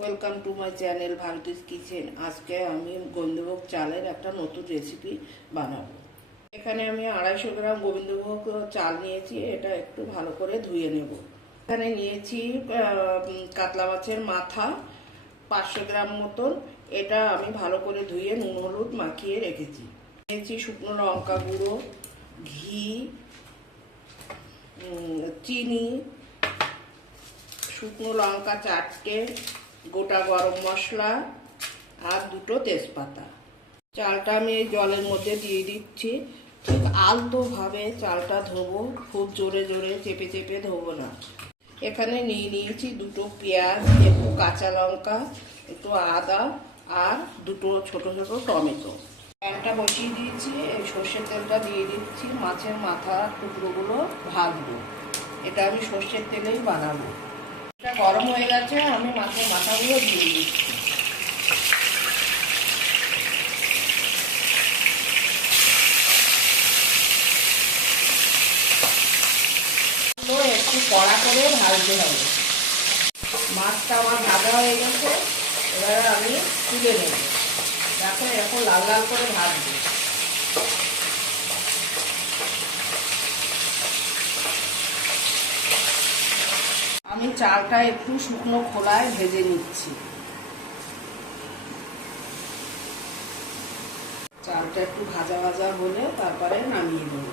Welcome to my channel Bharati's kitchen. আজকে আমি গোবিন্দভোগ চালের একটা নতুন রেসিপি বানাবো। এখানে আমি 250 গ্রাম গোবিন্দভোগ চাল নিয়েছি। এটা একটু ভালো করে ধুয়ে নেব। এখানে নিয়েছি কাতলা মাছের মাথা 500 গ্রাম মতন। এটা আমি ভালো করে ধুয়ে নুন হলুদ মাখিয়ে রেখেছি। নিয়েছি শুকনো লঙ্কা গুঁড়ো, ঘি, চিনি, শুকনো লঙ্কা 4টে, গোটা গরম মশলা আর 2টো তেজপাতা। চালটা আমি এই জলের মধ্যে দিয়ে দিচ্ছি। ঠিক আলতোভাবে চালটা ধোবো, খুব জোরে জোরে চেপে চেপে ধোবো না। এখানে নিয়েছি 2টো পেঁয়াজ, একটু কাঁচা লঙ্কা, একটু আদা আর 2টো ছোট ছোট টমেটো। প্যানটা বসিয়ে দিয়েছি, এই সর্ষের তেলটা দিয়ে দিচ্ছি। মাছের মাথা টুকরোগুলো ভাজবো। এটা আমি সর্ষের তেলেই বানাবো। এটা গরম হয়ে গেছে, আমি মাছের মাথাগুলো দিয়ে দিচ্ছি। একটু কড়া করে ভাজতে হবে। মাছটা আমার ভাজা হয়ে গেছে, এবার আমি তুলে নেব। দেখো এরকম লাল লাল করে ভাজবো। আমি চালটা একটু শুকনো খোলায় ভেজে নিচ্ছি। চালটা একটু ভাজা ভাজা হলে তারপরে নামিয়ে দেবো।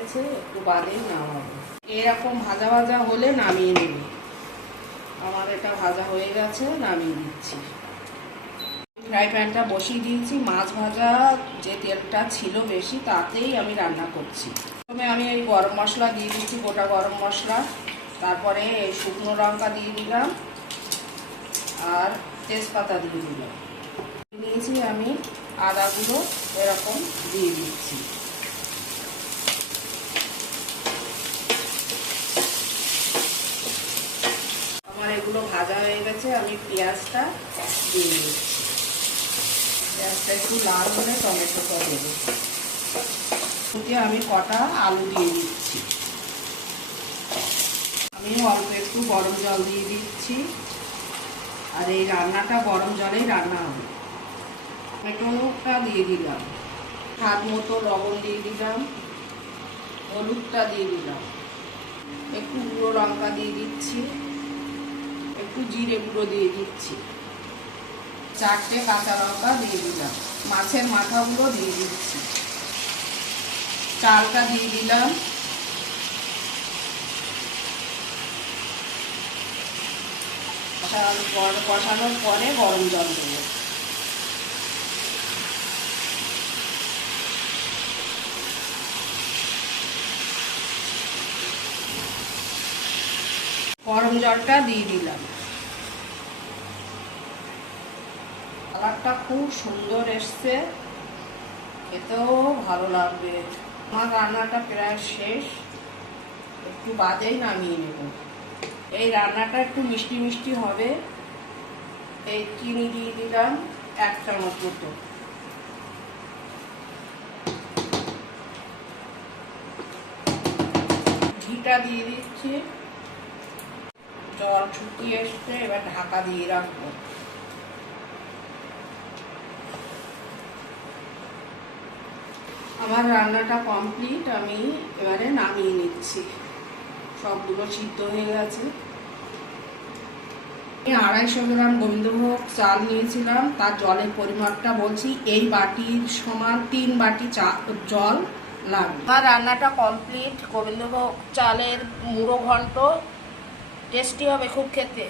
একটু বাদে নামাবো। এরকম ভাজা ভাজা হলে নামিয়ে নেব। আমার এটা ভাজা হয়ে গেছে, নামিয়ে দিচ্ছি। ফ্রাই প্যানটা বসিয়ে দিয়েছি। মাছ ভাজা যে তেলটা ছিল বেশি, তাতেই আমি রান্না করছি। প্রথমে আমি এই গরম মশলা দিয়ে দিচ্ছি, গোটা গরম মশলা। তারপরে এই শুকনো লঙ্কা দিয়ে দিলাম আর তেজপাতা দিয়ে দিলাম। নিয়েছি আমি আদাগুলো এরকম দিয়ে দিচ্ছি। আমার এগুলো ভাজা হয়ে গেছে, আমি পেঁয়াজটা দিয়ে দিচ্ছি। পেঁয়াজটা একটু লাল হলে টমেটোটা দেবো। আমি কটা আলু দিয়ে দিচ্ছি। আমি অল্প একটু গরম জল দিয়ে দিচ্ছি। আর এই রান্নাটা গরম জলেই রান্না হবে। টমেটোটা দিয়ে দিলাম, স্বাদ মতো লবণ দিয়ে দিলাম, হলুদটা দিয়ে দিলাম, একটু গুঁড়ো লঙ্কা দিয়ে দিচ্ছি, একটু জিরে গুঁড়ো দিয়ে দিচ্ছি, 4টে কাঁচা লঙ্কা দিয়ে দিলাম, মাছের মাথাগুলো দিয়ে দিচ্ছি, চালটা দিয়ে দিলাম। কষানোর পরে গরম জল দেবো। গরম জলটা দিয়ে দিলাম। কালারটা খুব সুন্দর এসছে, খেতেও ভালো লাগবে। আমার রান্নাটা প্রায় শেষ, একটু বাদেই নামিয়ে নেব। এই রান্নাটা একটু মিষ্টি মিষ্টি হবে। এই চিনি দিয়ে দিলাম 1 চামচ মতো। ঘিটা দিয়ে দিচ্ছি। জল শুকিয়ে এসছে, এবার ঢাকা দিয়ে রাখবো। আমার রান্নাটা কমপ্লিট, আমি এবারে নামিয়ে নিচ্ছি। সবগুলো সিদ্ধ হয়ে গেছে। আমি 250 গ্রাম গোবিন্দভোগ চাল নিয়েছিলাম, তার জলের পরিমাপটা বলছি। এই বাটির সমান 3 বাটি জল লাগবে। আমার রান্নাটা কমপ্লিট। গোবিন্দভোগ চালের মুড়ো ঘন্ট টেস্টি হবে খুব খেতে।